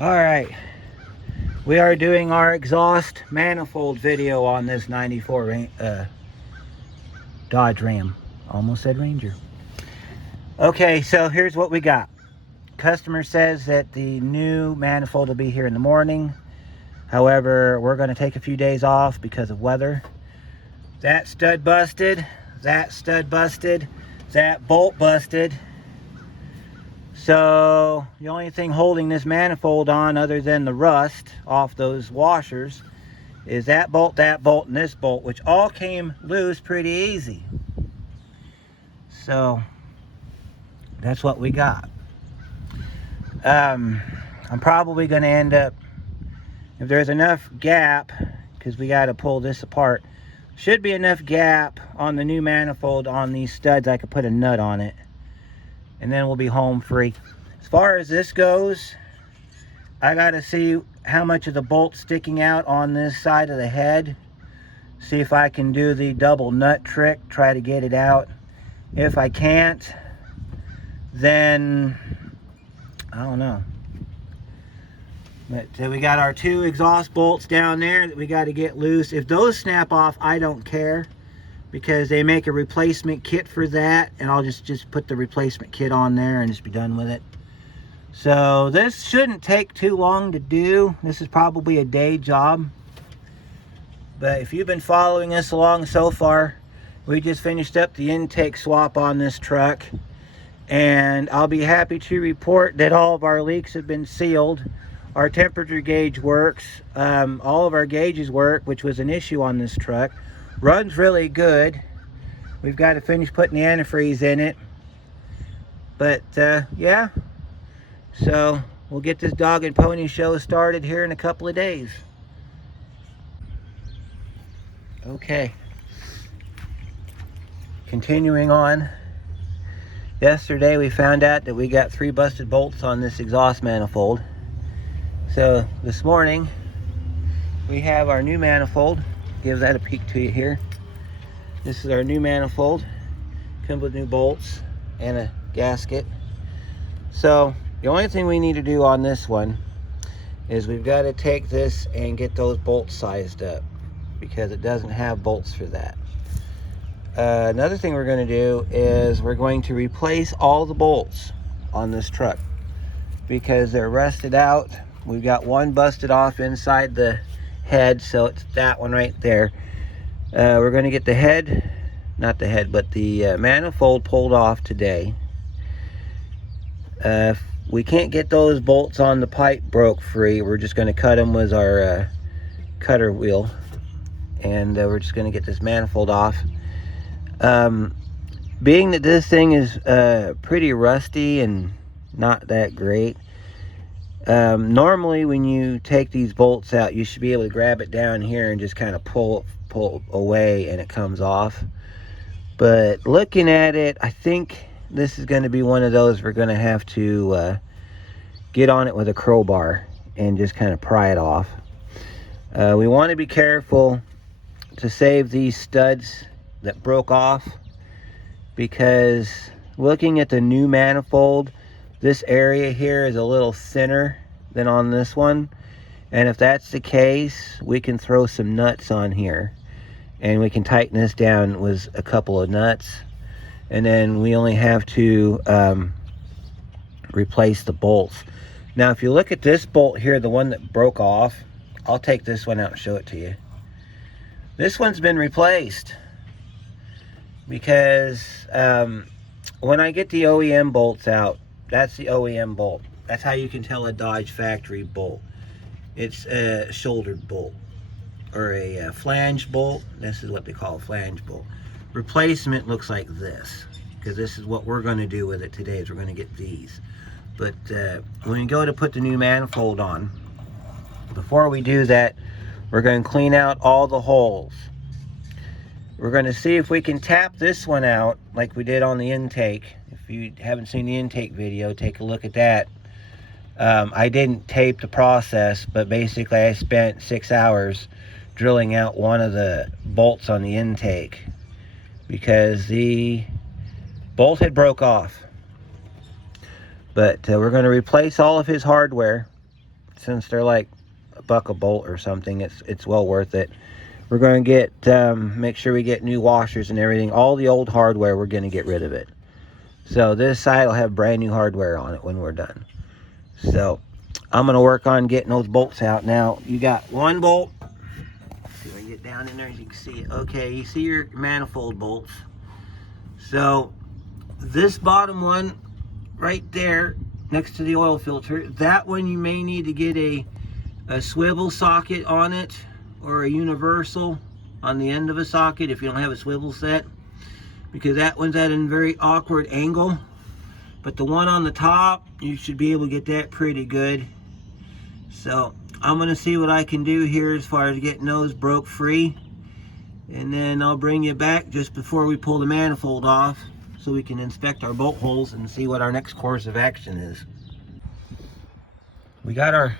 Alright, we are doing our exhaust manifold video on this 94 Dodge Ram. Almost said Ranger. Okay, so here's what we got. Customer says that the new manifold will be here in the morning. However, we're going to take a few days off because of weather. That stud busted, that stud busted, that bolt busted. So the only thing holding this manifold on other than the rust off those washers is that bolt, and this bolt, which all came loose pretty easy. So that's what we got. I'm probably going to end up, if there's enough gap, because we got to pull this apart, should be enough gap on the new manifold on these studs I could put a nut on it, and then we'll be home free. As far as this goes, I got to see how much of the bolt's sticking out on this side of the head, see if I can do the double nut trick, try to get it out. If I can't, then I don't know. But we got our two exhaust bolts down there that we got to get loose. If those snap off, I don't care, because they make a replacement kit for that, and I'll just put the replacement kit on there and just be done with it. So this shouldn't take too long to do. This is probably a day job. But if you've been following us along so far, we just finished up the intake swap on this truck, and I'll be happy to report that all of our leaks have been sealed. Our temperature gauge works. All of our gauges work, which was an issue on this truck. Runs really good. We've got to finish putting the antifreeze in it. But yeah, so we'll get this dog and pony show started here in a couple of days. Okay. Continuing on. Yesterday we found out that we got 3 busted bolts on this exhaust manifold. So this morning we have our new manifold. Give that a peek to you here. This is our new manifold. Comes with new bolts and a gasket. So the only thing we need to do on this one is we've got to take this and get those bolts sized up, because it doesn't have bolts for that. Another thing we're going to do is we're going to replace all the bolts on this truck because they're rusted out. We've got one busted off inside the head, so it's that one right there. We're going to get the head, not the head, but the manifold pulled off today. If we can't get those bolts on the pipe broke free, we're just going to cut them with our cutter wheel, and we're just going to get this manifold off. Being that this thing is pretty rusty and not that great, normally when you take these bolts out, you should be able to grab it down here and just kind of pull away and it comes off. But looking at it, I think this is going to be one of those we're going to have to get on it with a crowbar and just kind of pry it off. We want to be careful to save these studs that broke off, because looking at the new manifold, this area here is a little thinner than on this one, and if that's the case, we can throw some nuts on here and we can tighten this down with a couple of nuts, and then we only have to replace the bolts. Now if you look at this bolt here, the one that broke off, I'll take this one out and show it to you. This one's been replaced, because when I get the OEM bolts out, that's the OEM bolt. That's how you can tell a Dodge factory bolt. It's a shouldered bolt or a flange bolt. This is what they call a flange bolt. Replacement looks like this, because this is what we're going to do with it today, is we're going to get these. But when you go to put the new manifold on, before we do that, we're going to clean out all the holes. We're going to see if we can tap this one out like we did on the intake. If you haven't seen the intake video, take a look at that. I didn't tape the process, but basically I spent 6 hours drilling out one of the bolts on the intake because the bolt had broke off. But we're going to replace all of his hardware since they're like $1 a bolt or something, it's well worth it. We're going to get make sure we get new washers and everything. All the old hardware, we're going to get rid of it. So this side will have brand new hardware on it when we're done. So I'm going to work on getting those bolts out. Now you got one bolt. See if I can get down in there, you can see it. Okay, you see your manifold bolts. So this bottom one right there next to the oil filter, that one you may need to get a swivel socket on it, or a universal on the end of a socket if you don't have a swivel set, because that one's at a very awkward angle. But the one on the top, you should be able to get that pretty good. So I'm going to see what I can do here as far as getting those broke free, and then I'll bring you back just before we pull the manifold off so we can inspect our bolt holes and see what our next course of action is. We got our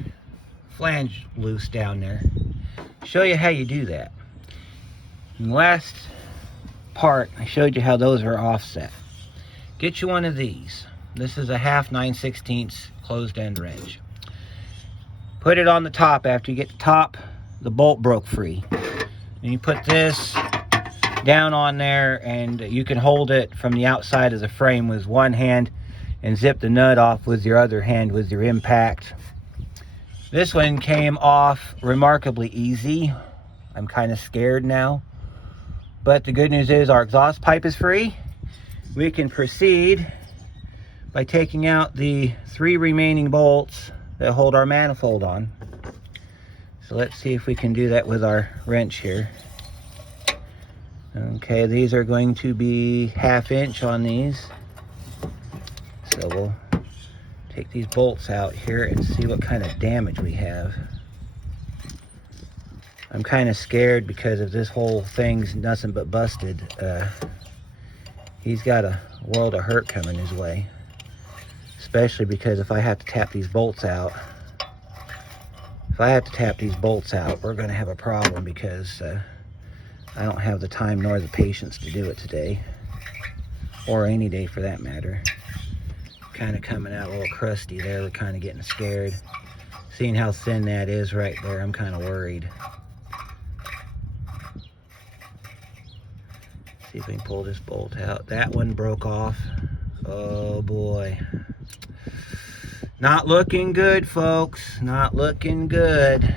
flange loose down there. Show you how you do that. In the last part, I showed you how those are offset. Get you one of these. This is a 1/2 9/16 closed end wrench. Put it on the top. After you get the top, the bolt broke free. And you put this down on there, and you can hold it from the outside of the frame with one hand and zip the nut off with your other hand with your impact. This one came off remarkably easy. I'm kind of scared now. But the good news is our exhaust pipe is free. We can proceed by taking out the 3 remaining bolts that hold our manifold on. So let's see if we can do that with our wrench here. Okay, these are going to be 1/2 inch on these. So we'll take these bolts out here and see what kind of damage we have. I'm kind of scared because if this whole thing's nothing but busted, he's got a world of hurt coming his way. Especially because if I have to tap these bolts out, we're going to have a problem, because I don't have the time nor the patience to do it today, or any day for that matter. Kind of coming out a little crusty there. We're kind of getting scared. Seeing how thin that is right there, I'm kind of worried. See if we can pull this bolt out. That one broke off. Oh boy. Not looking good, folks. Not looking good.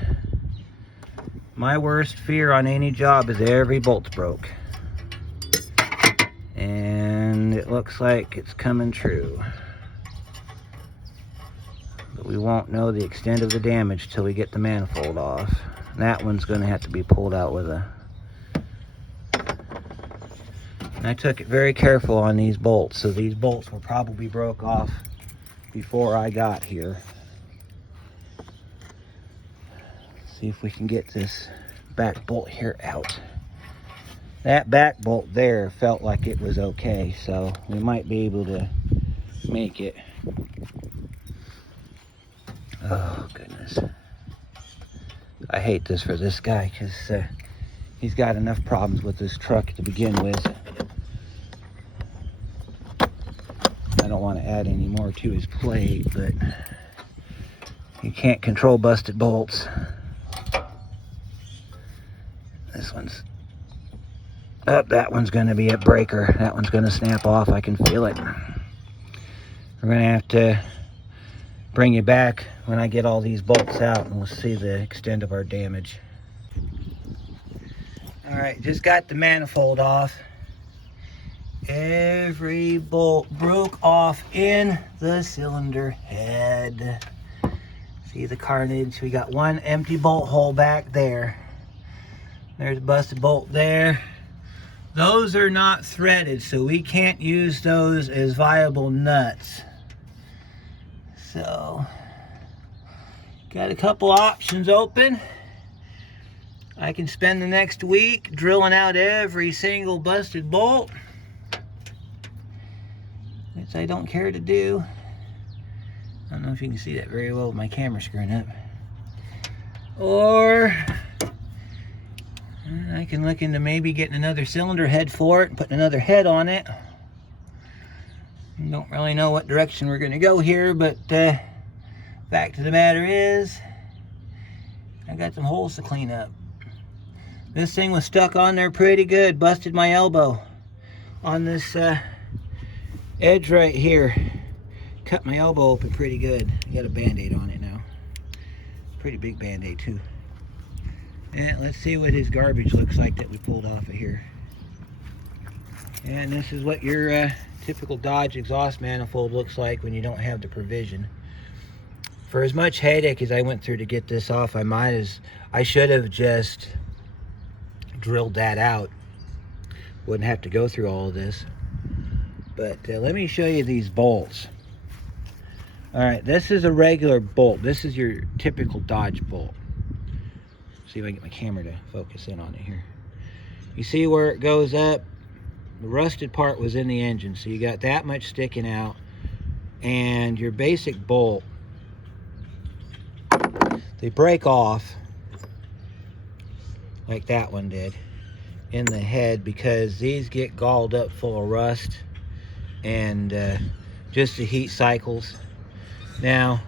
My worst fear on any job is every bolt's broke. And it looks like it's coming true. But we won't know the extent of the damage till we get the manifold off. And that one's going to have to be pulled out with a... And I took it very careful on these bolts, so these bolts were probably broke off before I got here. See if we can get this back bolt here out. That back bolt there felt like it was okay, so we might be able to make it. Oh goodness, I hate this for this guy, because he's got enough problems with this truck to begin with. I don't want to add any more to his plate, but you can't control busted bolts. This one's up. That one's going to be a breaker. That one's going to snap off. I can feel it. We're going to have to bring you back when I get all these bolts out, and we'll see the extent of our damage. All right, just got the manifold off. Every bolt broke off in the cylinder head. See the carnage? We got one empty bolt hole back there. There's a busted bolt there. Those are not threaded, so we can't use those as viable nuts. So, got a couple options open. I can spend the next week drilling out every single busted bolt, which I don't care to do. I don't know if you can see that very well with my camera screwing up. Or I can look into maybe getting another cylinder head for it and putting another head on it. Don't really know what direction we're going to go here, but fact of the matter is, I got some holes to clean up. This thing was stuck on there pretty good. Busted my elbow on this edge right here. Cut my elbow open pretty good. Got a band-aid on it now. Pretty big band-aid too. And let's see what his garbage looks like that we pulled off of here. And this is what your typical Dodge exhaust manifold looks like when you don't have the provision. For as much headache as I went through to get this off, I should have just drilled that out. Wouldn't have to go through all of this. But let me show you these bolts. Alright, this is a regular bolt. This is your typical Dodge bolt. See if I can get my camera to focus in on it here. You see where it goes up? The rusted part was in the engine, so you got that much sticking out. And your basic bolt, they break off like that one did in the head because these get galled up full of rust and just the heat cycles. Now,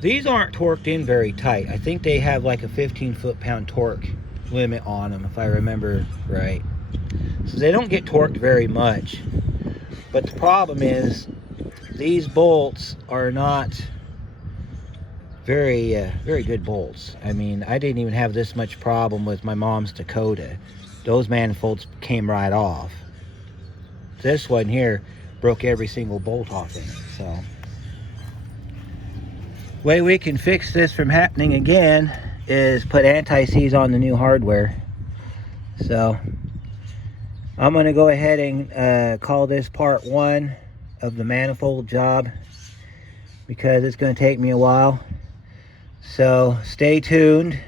these aren't torqued in very tight. I think they have like a 15 foot-pound torque limit on them, if I remember right. So they don't get torqued very much. But the problem is, these bolts are not very good bolts. I mean, I didn't even have this much problem with my mom's Dakota. Those manifolds came right off. This one here broke every single bolt off in it, so. Way we can fix this from happening again is put anti-seize on the new hardware. So I'm going to go ahead and call this part 1 of the manifold job because it's going to take me a while. So stay tuned.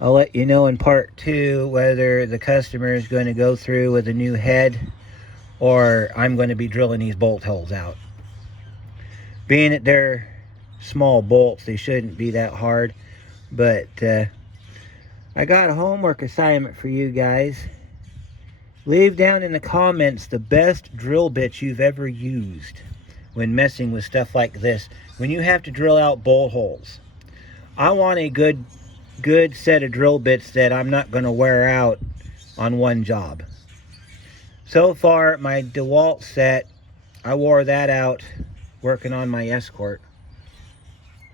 I'll let you know in part 2 whether the customer is going to go through with a new head or I'm going to be drilling these bolt holes out. Being that they're small bolts, they shouldn't be that hard, but I got a homework assignment for you guys. Leave down in the comments the best drill bits you've ever used when messing with stuff like this, when you have to drill out bolt holes. I want a good set of drill bits that I'm not going to wear out on one job. So far, my DeWalt set, I wore that out working on my Escort.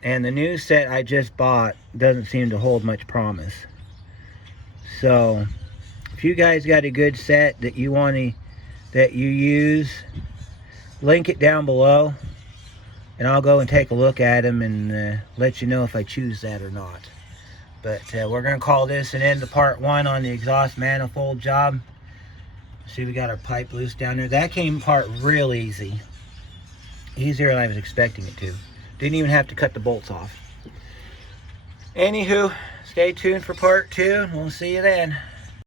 And the new set I just bought doesn't seem to hold much promise. So, if you guys got a good set that you use, link it down below, and I'll go and take a look at them and let you know if I choose that or not. But we're going to call this an end to part 1 on the exhaust manifold job. See, we got our pipe loose down there. That came apart real easy. Easier than I was expecting it to. Didn't even have to cut the bolts off. Anywho, stay tuned for part 2, and we'll see you then.